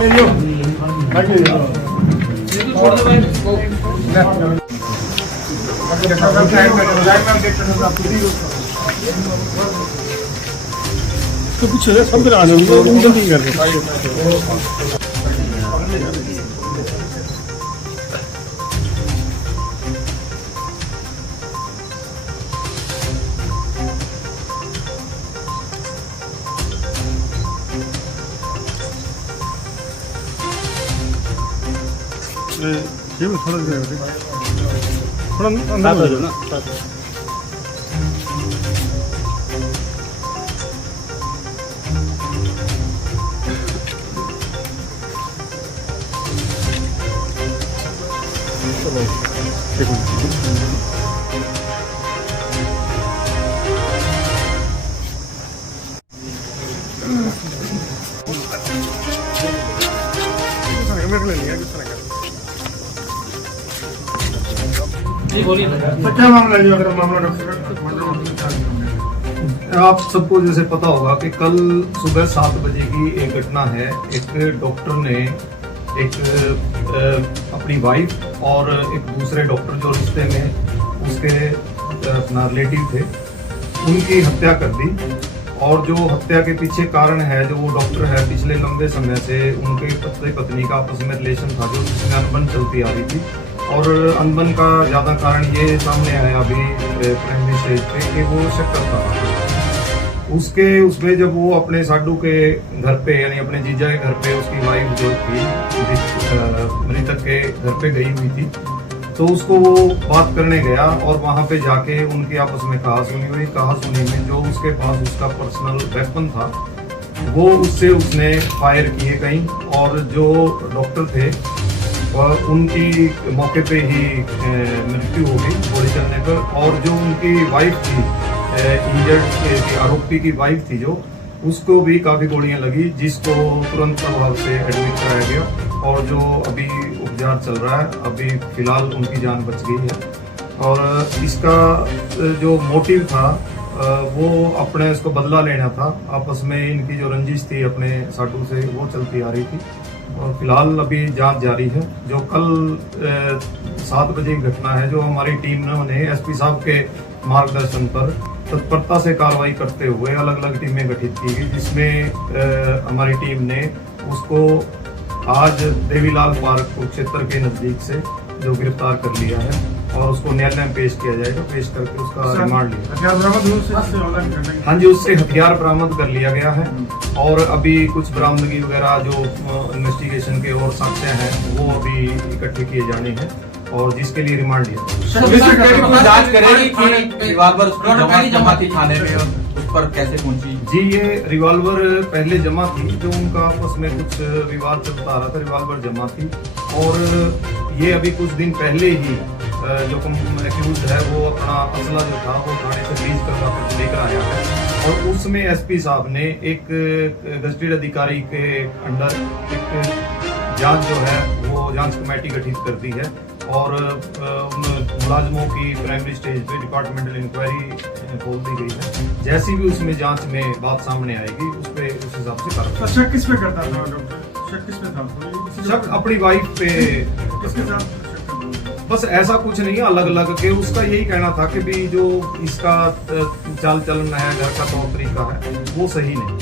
तो पीछे सब आ रहे हैं जल्दी कर थोड़ा अंदर हो ना चलो क्या मामला है? अगर मामला डॉक्टर आप सबको जैसे पता होगा कि कल सुबह 7 बजे की एक घटना है। एक डॉक्टर ने एक अपनी वाइफ और एक दूसरे डॉक्टर जो रिश्ते में उसके अपना रिलेटिव थे उनकी हत्या कर दी। और जो हत्या के पीछे कारण है, जो वो डॉक्टर है पिछले लंबे समय से उनके पति पत्नी का आपस में रिलेशन था जो जिसमें अनबन चलती आ रही थी। और अनबन का ज़्यादा कारण ये सामने आया अभी प्राइमरी स्टेज पे कि वो शक करता था उसमें जब वो अपने साडू के घर पे यानी अपने जीजा के घर पे उसकी वाइफ जो थी मृतक के घर पे गई हुई थी, तो उसको वो बात करने गया और वहाँ पे जाके उनकी आपस में कहासुनी हुई। कहासुनी में जो उसके पास उसका पर्सनल वेपन था वो उससे उसने फायर किए कहीं, और जो डॉक्टर थे उनकी मौके पे ही मृत्यु हो गई गोली चलने पर। और जो उनकी वाइफ थी इंजर्ड आरोपी की वाइफ थी जो, उसको भी काफ़ी गोलियां लगी, जिसको तुरंत प्रभाव से एडमिट कराया गया और जो अभी उपचार चल रहा है। अभी फिलहाल उनकी जान बच गई है। और इसका जो मोटिव था वो अपने उसको बदला लेना था। आपस में इनकी जो रंजिश थी अपने साडू से वो चलती आ रही थी और फिलहाल अभी जांच जारी है। जो कल 7 बजे की घटना है, जो हमारी टीम ने एसपी साहब के मार्गदर्शन पर तत्परता से कार्रवाई करते हुए अलग अलग टीमें गठित की गई, जिसमें हमारी टीम ने उसको आज देवीलाल पार्क कुरुक्षेत्र के नजदीक से जो गिरफ्तार कर लिया है और उसको न्यायालय में पेश किया जाएगा। पेश करके उसका रिमांड लिया। हाँ जी, उससे हथियार बरामद कर लिया गया है और अभी कुछ बरामदगी वगैरह जो इन्वेस्टिगेशन के और साक्ष्य हैं वो अभी इकट्ठे किए जाने हैं और जिसके लिए रिमांड लिया। जांच करेगी कि रिवॉल्वर जमा थी थाने में और उस पर कैसे पहुंची? जी, ये रिवॉल्वर पहले जमा थी, जो उनका आपस में कुछ विवाद चलता आ रहा था, रिवॉल्वर जमा थी। और ये अभी कुछ दिन पहले ही जो एक्यूज है वो अपना असला जो था वो थाने से फ्रीज करवा कर लेकर आया है। और उसमें एसपी साहब ने एक गजेटेड अधिकारी के अंडर एक जांच जो है वो जांच कमेटी गठित कर दी है और उन मुलाजमों की प्राइमरी स्टेज पे डिपार्टमेंटल इंक्वायरी खोल दी गई है। जैसी भी उसमें जांच में बात सामने आएगी उस हिसाब से कार्रवाई। शक किस पे करता था डॉक्टर? शक किस पे था? शक अपनी वाइफ पे। किसके साथ? बस ऐसा कुछ नहीं है, अलग अलग के उसका यही कहना था कि भी जो इसका चाल चलन है, घर का तौर तरीका है वो सही नहीं।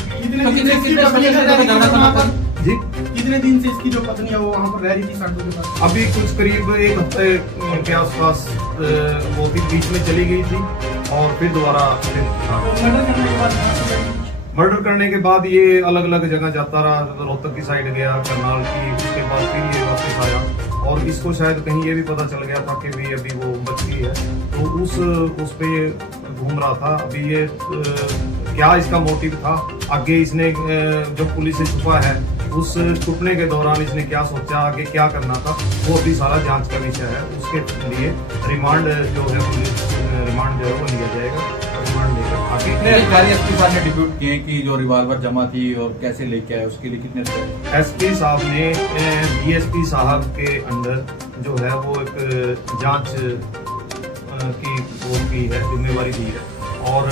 जी, कितने दिन से इसकी जो पत्नी है वो वहाँ पर रह रही थी साडू के पास? अभी कुछ करीब 1 हफ्ते के आसपास वो भी बीच में चली गई थी और फिर दोबारा मर्डर करने के बाद ये अलग अलग जगह जाता रहा। रोहतक की साइड गया, करनाल की, उसके बाद फिर ये वापस आया और इसको शायद कहीं ये भी पता चल गया था कि भी अभी वो बच गई है, तो उस पे घूम रहा था। अभी ये क्या इसका मोटिव था, आगे इसने जो पुलिस से छुपा है उस छुपने के दौरान इसने क्या सोचा, आगे क्या करना था, वो अभी सारा जांच का विषय है। उसके लिए रिमांड जो है पुलिस रिमांड जो है वो लिया जाएगा। रिमांड लेकर आगे अधिकारी एसपी साहब ने डिप्यूट किए कि जो रिवॉल्वर जमा थी और कैसे लेके आए उसके लिए कितने एसपी साहब ने डीएसपी साहब के अंदर जो है वो एक जांच की वो की है, जिम्मेवारी दी है और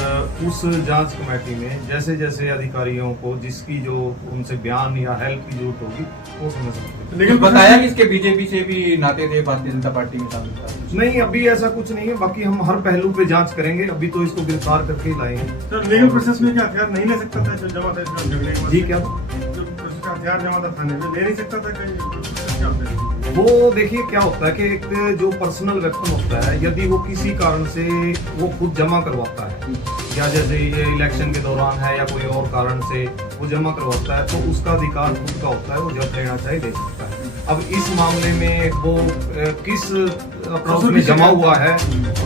उस जांच कमेटी में जैसे जैसे अधिकारियों को जिसकी जो उनसे बयान या हेल्प की जरूरत होगी वो समझ सकते हैं। लेकिन बताया कि इसके बीजेपी से भी नाते थे, भारतीय जनता पार्टी में शामिल था। नहीं, अभी ऐसा कुछ नहीं है। बाकी हम हर पहलू पे जांच करेंगे। अभी तो इसको गिरफ्तार करके ही लाएंगे। सर लीगल प्रोसेस में क्या हथियार नहीं ले सकता था जो जमा था इसमें झगड़े के बाद? जी क्या? जो उसका हथियार जमा था थाने में ले नहीं सकता था कि क्या होता है? वो देखिए क्या होता है कि एक जो पर्सनल वेपन होता है, यदि वो किसी कारण से वो खुद जमा करवाता है या जैसे ये इलेक्शन के दौरान है या कोई और कारण से वो जमा करवाता है तो उसका अधिकार खुद का होता है, वो जब लेना चाहे ले सकता है। अब इस मामले में वो किस अप्रोच में जमा हुआ है,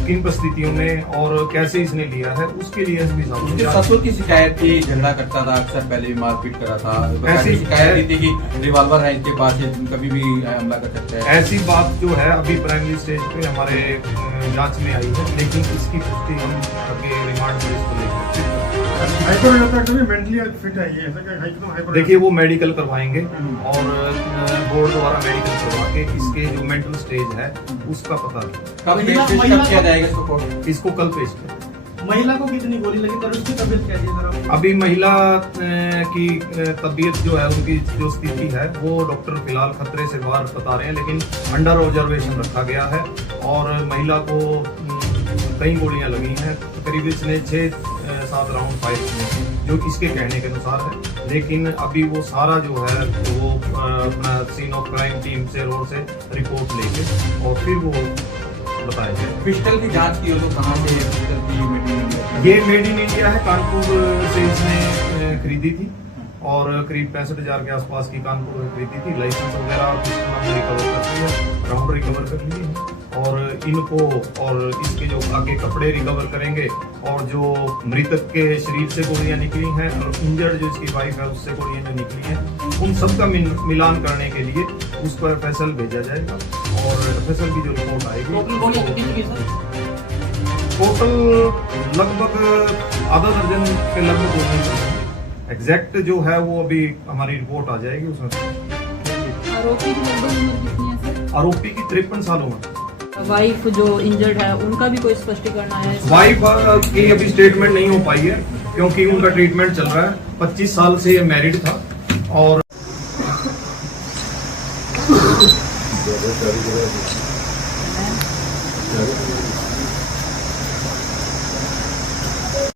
किन परिस्थितियों में और कैसे इसने लिया है, उसके लिए एसपी उसके साहब ससुर की शिकायत थी, झगड़ा करता था अक्सर, पहले भी मारपीट करा था, ऐसी शिकायत दी थी कि रिवॉल्वर है इनके पास, ये कभी भी हमला कर सकते हैं। ऐसी बात जो है अभी प्राइमरी स्टेज पे हमारे जांच में आई है, लेकिन इसकी पुष्टि हम आगे रिमांड में इसको लेकर हाइपर रहता है कभी मेंटली फिट है ये ऐसा क्या हाइपर? देखिए वो मेडिकल करवाएंगे और बोर्ड द्वारा मेडिकल करवा के इसके जो मेंटल स्टेज है उसका पता कब किया जाएगा इसको कोर्ट? इसको कल पेश करें। महिला को कितनी गोली लगी और उसकी तबीयत कैसी है सर? अभी महिला की तबीयत जो है, उनकी जो स्थिति है वो डॉक्टर फिलहाल खतरे से बाहर बता रहे हैं, लेकिन अंडर ऑब्जर्वेशन रखा गया है और महिला को कई गोलियां लगी हैं, करीब इसने 6-7 राउंड फायर किए जो इसके कहने के अनुसार है। लेकिन अभी वो सारा जो है वो अपना सीन ऑफ क्राइम टीम से रोड से रिपोर्ट लेके और फिर वो बताया जाए। पिस्टल की जांच की हो तो कहाँ से पिस्टल की मेड इन इंडिया? ये मेड इन इंडिया है, कानपुर से इसने खरीदी थी और करीब 65,000 के आसपास की कानपुर में खरीदी थी। लाइसेंस वगैरह रिकवर कर लिया, राउंड रिकवर कर लिए और इनको और इसके जो आगे कपड़े रिकवर करेंगे और जो मृतक के शरीर से गोलियां निकली हैं और इंजर्ड जो इसकी वाइफ है उससे गोलियां जो निकली हैं, उन सब का मिलान करने के लिए उसको एफएसएल भेजा जाएगा और एफएसएल की जो रिपोर्ट आएगी टोटल लगभग आधा दर्जन के लगभग गोलियां चलेंगी। एग्जैक्ट जो है वो अभी हमारी रिपोर्ट आ जाएगी उसमें। आरोपी की लगभग उम्र कितनी है सर? आरोपी की 53 साल उम्र। वाइफ जो इंजर्ड है उनका भी कोई स्पष्टीकरण आया है? वाइफ की अभी स्टेटमेंट नहीं हो पाई है क्योंकि उनका ट्रीटमेंट चल रहा है। 25 साल से ये मैरिड था और